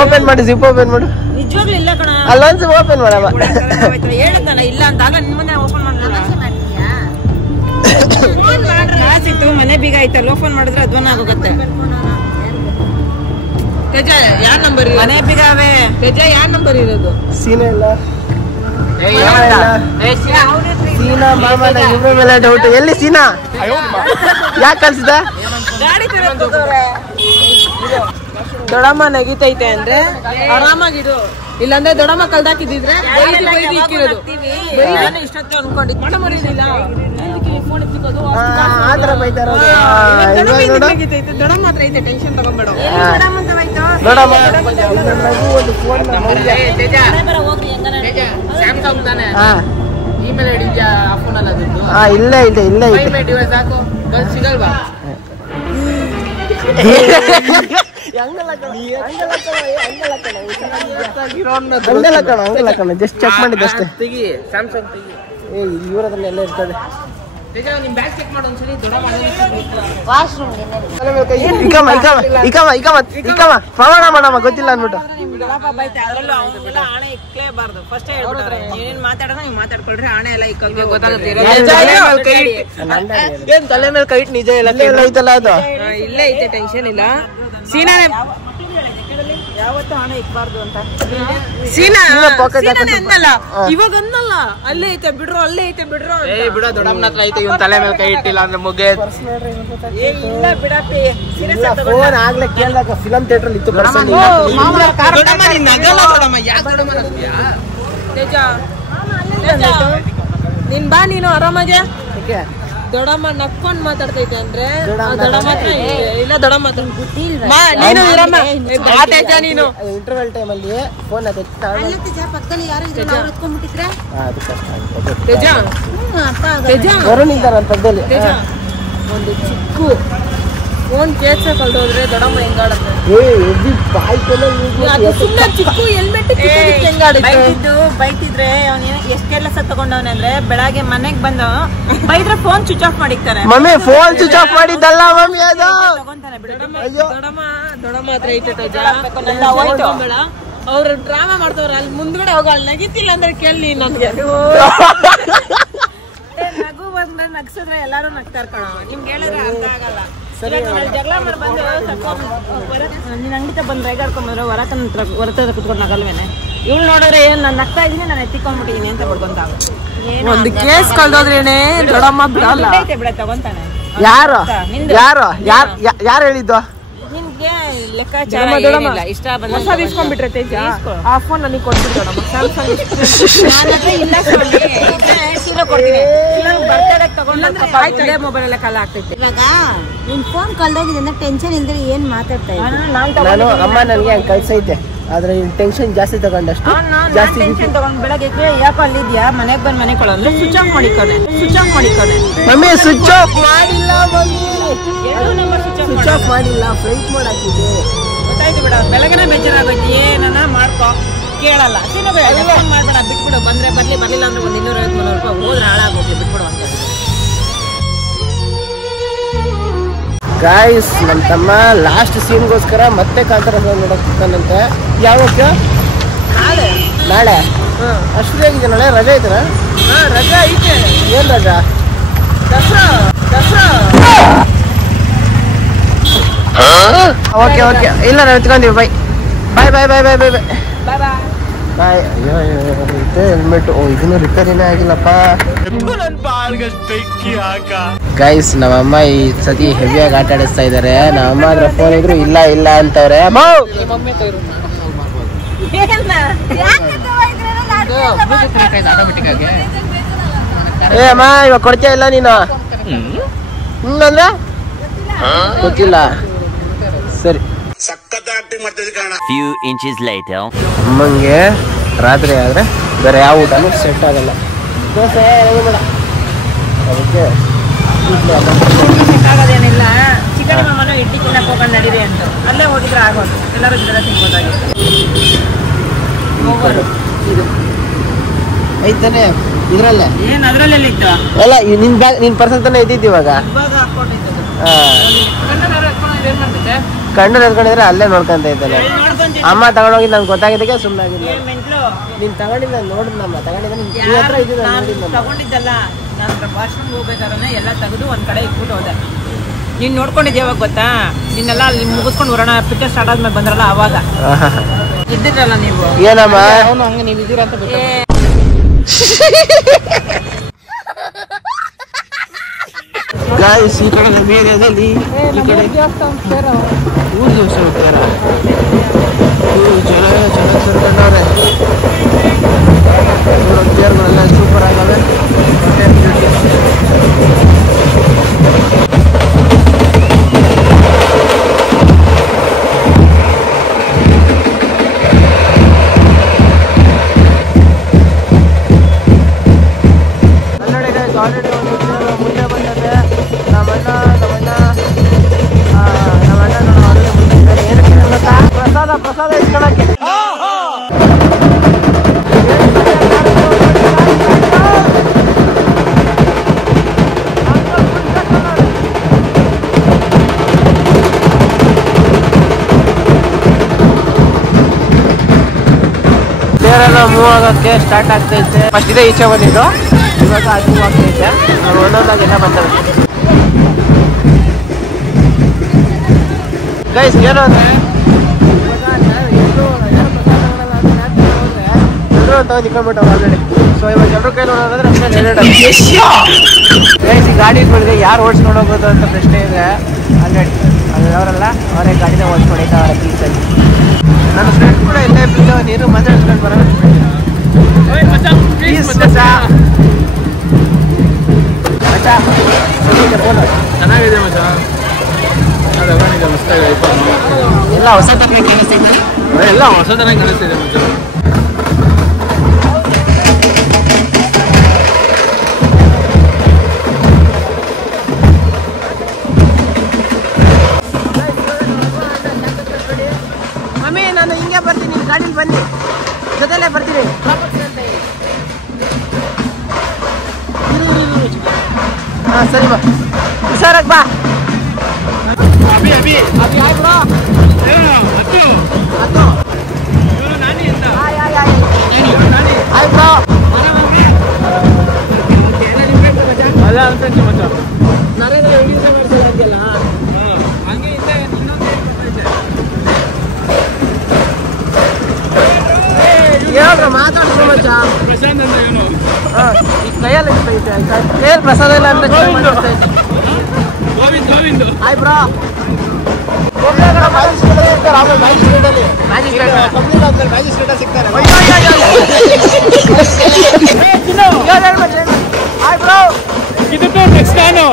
ಓಪನ್ ಮಾಡಿ, ಜಿಪ್ ಓಪನ್ ಮಾಡು. ನಿಜವಾಗ್ಲೂ ಇಲ್ಲ ಕಣ, ಅಲ್ಲೊಂದು ಓಪನ್ ಮಾಡಮ್ಮ. ಹೇಳಿದ್ನಲ್ಲ ಇಲ್ಲ ಅಂತ, ಆಗ ನಿಮ್ಮನೆ ಓಪನ್ ಮಾಡಲ್ಲ. ಸಿಕ್ತು ಮನೆ ಬೀಗ ಐತಲ್ಲ, ಓಪನ್ ಮಾಡಿದ್ರೆ ಅಧ್ವಾನ ಆಗೋಗುತ್ತೆ. ತೇಜ ಯಾರ್ ನಂಬರ್? ಮನೆ ಬೀಗವೇ. ತೇಜ ಯಾರ್ ನಂಬರ್ ಇರೋದು? ಸೀನಾ ಇಲ್ಲ, ಸೀನಾ ಮಾಮ, ಇವ್ರ ಮೇಲೆ ಡೌಟ್. ಎಲ್ಲಿ ಸೀನಾ? ಯಾಕೆ ಕಳ್ಸಿದ? ಗಾಡಿ ದೊಡ್ಡಮ್ಮ ನಗಿತೈತೆ ಅಂದ್ರೆ ಆರಾಮಾಗಿಡು, ಇಲ್ಲಾಂದ್ರೆ ದೊಡ್ಡಮ್ಮ ಕಲ್ದಾಕಿದ್ರೆ ಇಕ್ಕಿರೋದು. ಇಷ್ಟೊತ್ತು ಅನ್ಕೊಂಡಿದ್ದು ಆತರ ಬೈತಾರ. ದೊಡ್ಡಮ್ಮ ಹತ್ರ ಐತೆ, ಟೆನ್ಷನ್ ತಗೊಂಬೇಡ. ಸ್ಯಾಮ್ಸಂಗ್ ತಾನೆ ಇಮೇಲ್ ಹಿಡಿದ್ಯಾ ಫೋನ್ ಅಲ್ಲ ಅದನ್ನು? ಇಲ್ಲ ಇಲ್ಲ ಇಲ್ಲ ಡಿವೈಸ್ ಹಾಕು, ಸಿಗಲ್ವಾ? ಹಂಗಲ್ಲ ಕಣ, ಜಸ್ಟ್ ಚೆಕ್ ಮಾಡಿದ್ದೆ ಅಷ್ಟೇ. ತೆಗಿ ಸ್ಯಾಮ್ಸಂಗ್ ತೆಗಿ. ಇವ್ರದ್ರಲ್ಲಿ ಎಲ್ಲ ಇರ್ತದೆ. ನಿಮ್ ಬ್ಯಾಗ್ ಚೆಕ್ ಮಾಡು ಒಂದ್ಸಲಿ. ದೊಡ್ಡಮ್ಮ ಪ್ರಮಾಣ ಮಾಡಮ್ಮ, ಗೊತ್ತಿಲ್ಲ ಅನ್ಬಿಟ್ಟು. ಅದ್ರಲ್ಲೂ ಅವನ್ನೆಲ್ಲ ಆಣೆ ಇಕ್ಲೇಬಾರ್ದು. ಫಸ್ಟ್ ಹೇಳ್ಬಿಟ್ರೆ ಏನೇನ್ ಮಾತಾಡೋದು ನೀವು ಮಾತಾಡ್ಕೊಳ್ರಿ, ಆಣೆ ಎಲ್ಲ ಇಕ್ಕಲ್ಗೆ ಗೊತ್ತಾಗುತ್ತೆ. ಏನ್ ತಲೆ ಮೇಲೆ ಕೈ ಇಟ್ಟು ನಿಜ ಇಲ್ಲ ಐತಲ್ಲ ಅದು. ಇಲ್ಲೇ ಐತೆ, ಟೆನ್ಷನ್ ಇಲ್ಲ. ಸೀನಾನೆ ಯಾವತ್ತೂ ಹಣ ಇಕ್ಬಾರ್ದು ಅಂತ. ಸೀನಾನೆ ಅನ್ನಲ್ಲ, ಇವಾಗ ಅನ್ನಲ್ಲ. ಅಲ್ಲೇ ಐತೆ ಬಿಡ್ರು, ಅಲ್ಲೇ ಐತೆ ಬಿಡ್ರು. ಬಿಡ, ದೊಡ್ಡಮ್ಮನ ಹತ್ರ ಐತೆ, ಇವನ್ ತಲೆ ಮೇಲೆ ಕೈ ಇಟ್ಟಿಲ್ಲ ಅಂದ್ರೆ ಮುಗೆ. ಇಲ್ಲ ಬಿಡಪ್ಪಿ, ಫೋನ್ ಆಗ್ಲೇ ಕೇಳಿದಾಗ ಫಿಲಂ ಥಿಯೇಟರ್ ಇತ್ತು. ನೀನ್ ಬಾ, ನೀನು ಆರಾಮಾಗೆ. ದೊಡ್ಡಮ್ಮ ನಕ್ಕೊಂಡ್ ಮಾತಾಡ್ತೈತೆ ಅಂದ್ರೆ ದೊಡ್ಡಮ್ಮ ಇಲ್ಲ, ದೊಡ್ಡಮ್ಮ ನೀನು ಇರಮ್ಮ. ನೀನು ಇಂಟರ್ವಲ್ ಟೈಮ್ ಅಲ್ಲಿ ಫೋನ್ ವರುಣ್ ಇದ್ದಾರೆ ನನ್ನ ಪಕ್ಕದಲ್ಲಿ. ಒಂದು ಚಿಕ್ಕ ಫೋನ್ ಕೇಸ ಕಳ್ದೋದ್ರೆ ದೊಡ್ಡಮ್ಮ ಹೆಂಗಾಡತ್ತೆ? ಸುಮ್ಮನೆ ಚಿಕ್ಕ ಹೆಲ್ಮೆಟ್ ಬೈತಿದ್ರೆ ಅವನು ಎಷ್ಟು ಕೆಲಸ ತಗೊಂಡವನೆ ಅಂದ್ರೆ, ಬೆಳಗ್ಗೆ ಮನೆಗ್ ಬಂದು ಬೈದ್ರೆ ಫೋನ್ ಸ್ವಿಚ್ ಆಫ್ ಮಾಡಿರ್ತಾರೆ. ಮಮ್ಮಿ ಫೋನ್ ಸ್ವಿಚ್ ಆಫ್ ಮಾಡಿದ್ದಲ್ಲ ಮಮ್ಮಿ, ಅದು ತಗೊಂತಾನೆ. ದೊಡ್ಡಮ್ಮ ಹತ್ರ ಐತೆ ಬೇಡ, ಅವ್ರು ಡ್ರಾಮಾ ಮಾಡ್ತವ್ರ. ಅಲ್ಲಿ ಮುಂದ್ಗಡೆ ಹೋಗ, ಅಲ್ಲಿ ನಗಿತಿಲ್ಲ ಅಂದ್ರೆ ಕೇಳಿ ನನ್ಗೆ. ನಗು ಬಂದ್ರೆ ನಗ್ಸಿದ್ರೆ ಎಲ್ಲಾರು ನಗ್ತಾರ ಕಣ. ನಿಮ್ಗೆ ಹೇಳಿದ್ರೆ ಅರ್ಥ ಆಗಲ್ಲ. ಜಗಳ ಮಾಡಿ ಬಂದು ನಿನ್ ಅಂಗಡಿ ಬಂದು ರೇಗಾಡ್ಕೊಂಡ್ಬಂದ್ರೆ ಹೊರತದ ಕುತ್ಕೊಂಡು ನಗಲ್ವೇನೆ. ಇವ್ಳು ನೋಡಿದ್ರೆ ಏನ್ ನಾನು ನಗ್ತಾ ಇದೀನಿ, ನಾನು ಎತ್ತಿಕೊಂಡ್ಬಿಟ್ಟಿದೀನಿ ಅಂತ ಬಡ್ಕೊಂತಾಗ. ಒಂದು ಕೇಸ್ ಕಳ್ದೋದ್ರೇನೆ ದೊಡ್ಡಮ್ಮ ಬಿಡಲ್ಲ. ಬಿಡ ತಗೊಂತಾನೆ. ಯಾರು ಯಾರು ಹೇಳಿದ್ದು? ನಿನ್ಗೆ ಲೆಕ್ಕಾಚಾರ ಏನಿಲ್ಲ, ಇಷ್ಟ ಬಂದ ಇಸ್ಕೊಂಡ್ಬಿಟ್ರೆ ತೇಜ ಆ ಫೋನ್ ನನಗೆ ಕೊಟ್ಬಿಟ್ಟು ಸ್ಯಾಮ್ಸಂಗ್ ಇಲ್ಲ ಸೀರೆ ಕೊಡ್ತೀನಿ. ಬರ್ತಡೇ ತಗೊಂಡ್ರೆ ಮೊಬೈಲ್ ಎಲ್ಲ ಕಲ್ಲ ಆಗ್ತೈತೆ. ಇವಾಗ ನಿನ್ ಫೋನ್ ಕಳ್ದೋಗಿದೆ ಅಂದ್ರೆ ಟೆನ್ಷನ್ ಇಲ್ದ್ರೆ ಏನ್ ಮಾತಾಡ್ತಾ ಇದ್ದೀನಿ ನಾನು. ಅಮ್ಮ ನನ್ಗೆ ಹಂಗೆ ಕಳ್ಸೈತೆ, ಆದ್ರೆ ಟೆನ್ಷನ್ ಜಾಸ್ತಿ ತಗೊಂಡಷ್ಟು ಜಾಸ್ತಿ ಟೆನ್ಷನ್ ತಗೊಂಡ್ ಬೆಳಗ್ಗೆ ಯಾಕೋ ಅಲ್ಲಿದ್ಯಾ, ಮನೆಗ್ ಬಂದ್ ಮನೆ ಕೊಡೋದು ಸ್ವಿಚ್ ಆಫ್ ಮಾಡಿಕೋನೆ. ಮಮ್ಮಿ ಸ್ವಿಚ್ ಆಫ್ ಮಾಡಿಲ್ಲ, ಮಮ್ಮಿ ಸ್ವಿಚ್ ಆಫ್ ಮಾಡಿಲ್ಲ, ಫ್ಲೈಟ್ ಮೋಡ್ ಹಾಕಿದ್ದೆ. ಗೊತ್ತಾಯ್ತು ಬಿಡ, ಬೆಳಗ್ಗೆನೆ ಬೇಜಾರಾಗೈತಿ. ಏನನ್ನ ಮಾಡ್ಕೊ, ಕೇಳಲ್ಲ. ಫೋನ್ ಮಾಡ್ಬೇಡ, ಬಿಟ್ಬಿಡು. ಬಂದ್ರೆ ಬರ್ಲಿ, ಬರ್ಲಿಲ್ಲ ಅಂದ್ರೆ ಒಂದ್ 250-300 ರೂಪಾಯಿ ಹೋದ್ರೆ ಹಾಳಾಗೋಗ್ಲಿ, ಬಿಟ್ಬಿಡು ಅಂತ. ಗಾಯ್ಸ್, ನಮ್ಮ ತಮ್ಮ ಲಾಸ್ಟ್ ಸೀನ್ಗೋಸ್ಕರ ಮತ್ತೆ ಕಾಂತಾರ ನೋಡಕ್ ಹೋಗ್ತಾನಂತೆ. ಯಾವಕ್ಕೆ? ನಾಳೆ. ಅಷ್ಟು ಹೇಗಿದೆ? ನಾಳೆ ರಜೆ ಐತನ? ರಜಾ ಐತೆ. ಏನ್ ರಜಾ? ದಸರಾ. ಓಕೆ ಇಲ್ಲ, ನಾವು ಎತ್ಕೊಂತೀವಿ. ಬೈ. ಅಯ್ಯೋ ಇದೆ ಹೆಲ್ಮೆಟ್. ಇದನ್ನು ರಿಪೇರಿನೇ ಆಗಿಲ್ಲಪ್ಪ. ಗೈಸ್, ನಮ್ಮಮ್ಮ ಈ ಸತಿ ಹೆವಿಯಾಗಿ ಆಟ ಆಡಿಸ್ತಾ ಇದಾರೆ. ನಮ್ಮಮ್ಮ ಅದ್ರ ಫೋನ್ ಇದ್ರು ಇಲ್ಲ ಅಂತವ್ರೆ. ಏ ಅಮ್ಮ, ಇವಾಗ ಕೊಡ್ತೀಯ ಇಲ್ಲ ನೀನು? ಅಂದ್ರೆ ಗೊತ್ತಿಲ್ಲ. ಸರಿ. Few inches later. ಅಮ್ಮಂಗೆ ರಾತ್ರಿ ಆದ್ರೆ ಬೇರೆ ಯಾವ ಊಟನೂ ಸೆಟ್ ಆಗಲ್ಲ. ದೋಸೆ ಬೇಡ, ಅದಕ್ಕೆ ಆಗೋದೇನಿಲ್ಲ. ಚಿಕನ್ ಮಾಮನು ಇಡ್ಲಿ ತಿನ್ನಕ್ ಹೋಗೋಣ ನಡೀರಿ ಅಂತ ಅಲ್ಲೇ ಹೋಗಿದ್ರೆ ಆಗೋದು. ಎಲ್ಲರೂ ಜೊತೆ ತಿನ್ಬೋದಾಗಿತ್ತು. ಐತಾನೆ ಇದ್ರಲ್ಲೇ ಏನ್ ಅದ್ರಲ್ಲೆಲ್ಲ ಇತ್ತು ಅಲ್ಲ ನಿನ್ ಪರ್ಸನ್ ತಾನೇ ಇದ್ದಿದ್ದು ಇವಾಗ ಕಣ್ಣು ಎತ್ಕೊಂಡಿದ್ರೆ ಅಲ್ಲೇ ನೋಡ್ಕೊಂತ ಇದ್ದಲ್ಲ ಅಮ್ಮ ತಗೊಂಡೋಗಿ ನಂಗೆ ಗೊತ್ತಾಗಿದ್ದಕ್ಕೆ ಸುಮ್ಮನೆ ಆಗಿದ್ದೆ ನೀನ್ ತಗೊಂಡಿದ್ದ ನೋಡಿದ್ನಮ್ಮ ತಗೊಂಡಿದ್ದ ತಗೊಂಡಿದ್ದಲ್ಲ ನಾನು ವಾಶ್ರೂಮ್ ಹೋಗ್ಬೇಕಾದ್ರೆ ಎಲ್ಲ ತೆಗೆದು ಒಂದ್ ಕಡೆ ಇಟ್ಬಿಟ್ಟು ಹೋದೆ ನೀನ್ ನೋಡ್ಕೊಂಡಿದ್ದೆ ಯಾವಾಗ ಗೊತ್ತಾ ನಿನ್ನೆಲ್ಲ ಅಲ್ಲಿ ಮುಗಿಸ್ಕೊಂಡು ಬರೋಣ ಪಿಕ್ಚರ್ ಸ್ಟಾರ್ಟ್ ಆದ್ಮೇಲೆ ಬಂದ್ರಲ್ಲ ಅವಾಗ ಇದ್ದಿರಲ್ಲ ನೀವು ಏನಮ್ಮ ಅವನು ಹಂಗೆ ನೀವು ಇದ್ದೀರ ಅಂತ ಗಾಯ್ಸ್ ಈ ಕಡೆ ನಮ್ಮ ಏರಿಯಾದಲ್ಲಿ ಈ ಕಡೆ ಊರ್ ದೇವಸ್ಥಾನ ಹೋಗ್ತಾರ ಜನ ಸೇರ್ಕೊಂಡವ್ರೆ ಚೇರ್ಗಳೆಲ್ಲ ಸೂಪರ್ ಆಗವೆ ಆಲ್ರೆಡಿ ಒಂದು ಮುಂದೆ ಬಂದಿದೆ ನಮ್ಮಣ್ಣ ಆಲ್ರೆಡಿ ಮುಂದೆ ಏನಕ್ಕೆ ಗೊತ್ತಾ ಪ್ರಸಾದ ಇಸ್ಕೊಳಕ್ಕೆ ಬೇರೆಲ್ಲ ಮೂವ್ ಆಗೋಕ್ಕೆ ಸ್ಟಾರ್ಟ್ ಆಗ್ತೈತೆ ಫಸ್ಟ್ ಇದೆ ಈಚೆ ಬಂದಿದ್ದು ಇವಾಗ ಅದು ಮೂವ್ ಆಗ್ತೈತೆ ಒಂದೊಂದಾಗೆಲ್ಲ ಬರ್ತವೆ ಗೈಸ್ ಏನೋ ಅಂದ್ರೆ ಎಲ್ಲರೂ ತಗೊಂಡು ಆಲ್ರೆಡಿ ಸೊ ಇವಾಗ ಎಲ್ಲರೂ ಕೈ ನೋಡೋದಾದ್ರೆ ಗೈಸ್ ಈ ಗಾಡಿಗಳಿಗೆ ಯಾರು ಓಡಿಸ್ಕೊಂಡು ಹೋಗೋದು ಅಂತ ಪ್ರಶ್ನೆ ಇದೆ ಆಲ್ರೆಡಿ ಅದು ಅವರಲ್ಲ ಅವರೇ ಗಾಡಿನ ಓಡಿಸ್ಕೊಂಡಿದ್ದಾರೆ ಪೀಸಲ್ಲಿ ನನ್ನ ಫ್ರೆಂಡ್ ಕೂಡ ಇಲ್ಲೇ ಬಿದ್ದು ನೀರು ಮಾತಾಡ್ಸ್ಕೊಂಡು ಬರೋದು ಚೆನ್ನಾಗಿದೆ ಮಚ್ಚಾ ಎಲ್ಲ ಹೊಸ ತರನೇ ಕಾಣಿಸ್ತೈತೆ ಎಲ್ಲ ಹೊಸದನ್ನ ಕಾಣಿಸ್ತಿದೆ ಮಚ್ಚಾ ಮಮ್ಮಿ ನಾನು ಹಿಂಗೆ ಬರ್ತೀನಿ ಗಾಡಿಲಿ ಬನ್ನಿ ಜೊತೆಲೇ ಬರ್ತೀನಿ ಹಾಂ ಸರಿ ಬಾ ಹುಷಾರಾಗಿ ಬಾ ಹೇಳ್ರ ಮಾತಾಡ್ಸೋ ಮಚ್ಚ ಕೈಯಲ್ಲಿ ಕೈಯಲ್ಲಿ ಪ್ರಸಾದ ಇಲ್ಲ ಅಂದ್ರೆ ಆಯ್ ಬ್ರೋ ನೆಕ್ಸ್ಟ್ ನಾನು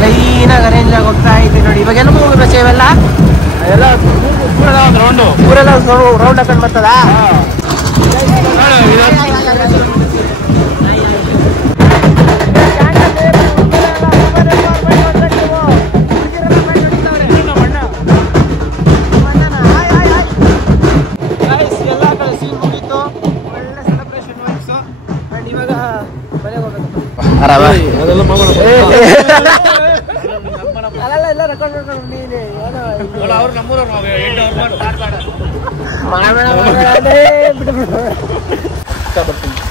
ಲೈನಾಗಿ ಅರೇಂಜ್ ಆಗಿ ಹೋಗ್ತಾ ಇದ್ದೀವಿ ನೋಡಿ ಇವಾಗೆಲ್ಲ ಹೋಗ್ಬೇಕು ಇವೆಲ್ಲ ಎಲ್ಲ ಊರೆಲ್ಲ ರೌಂಡ್ ಹಾಕೊಂಡು ಬರ್ತದ ಎಲ್ಲ ಕಡೆ ಸೀನ್ ಮುಗೀತು ಒಳ್ಳೆ ಸೆಲೆಬ್ರೇಷನ್ ವೈಬ್ಸು ಆ್ಯಂಡ್ ಇವಾಗ ಮನೆಗೆ ಹೋಗ್ಬೇಕು ಅಲ್ಲ ಎಲ್ಲ ರೆಕಾರ್ಡ್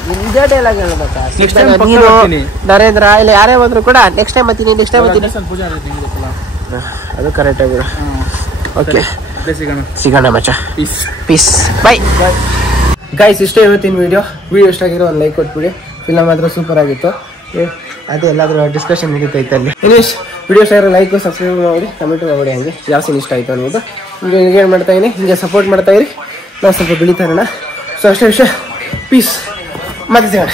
ನೀನು ನಿಜ ಡೈಲಾಗ್ ಹೇಳ್ಬೇಕಾ ನರೇಂದ್ರ ಇಲ್ಲ ಯಾರೇ ಬಂದ್ರು ಕೂಡ ನೆಕ್ಸ್ಟ್ ಟೈಮ್ ಬರ್ತೀನಿ ಅದು ಕರೆಕ್ಟ್ ಆಗಿರೋ ಓಕೆ ಸಿಗೋಣ ಮಚ್ಚ ಪೀಸ್ ಬೈ ಗೈಸ್ ಇಷ್ಟೇ ಇವತ್ತಿನ ವಿಡಿಯೋ ಇಷ್ಟ ಆಗಿರೋ ಒಂದು ಲೈಕ್ ಕೊಟ್ಬಿಡಿ ಫಿಲಮ್ ಮಾತ್ರ ಸೂಪರ್ ಆಗಿತ್ತು ಅದೇ ಎಲ್ಲಾದ್ರೂ ಡಿಸ್ಕಷನ್ ನಡೀತೈತೆ ಅಲ್ಲಿ ಇನಿಶ್ ವಿಡಿಯೋ ಶೇರ್ ಲೈಕ್ ಸಬ್ಸ್ಕ್ರೈಬ್ ಮಾಡಿ ಕಮೆಂಟ್ ಮಾಡಿ ಹಂಗೆ ಯಾವ ಸೀನ್ ಇಷ್ಟ ಆಯಿತು ಅನ್ನೋದು ಹಿಂಗೆ ಏನು ಮಾಡ್ತಾ ಇದೀನಿ ಹಿಂಗೆ ಸಪೋರ್ಟ್ ಮಾಡ್ತಾ ಇರಿ ನಾವು ಸ್ವಲ್ಪ ಬೆಳೀತಾ ಇರೋಣ ಸೊ ಅಷ್ಟೇ ವಿಷಯ ಪೀಸ್ ಮತ್ತೆ ಸಿಗೋಣ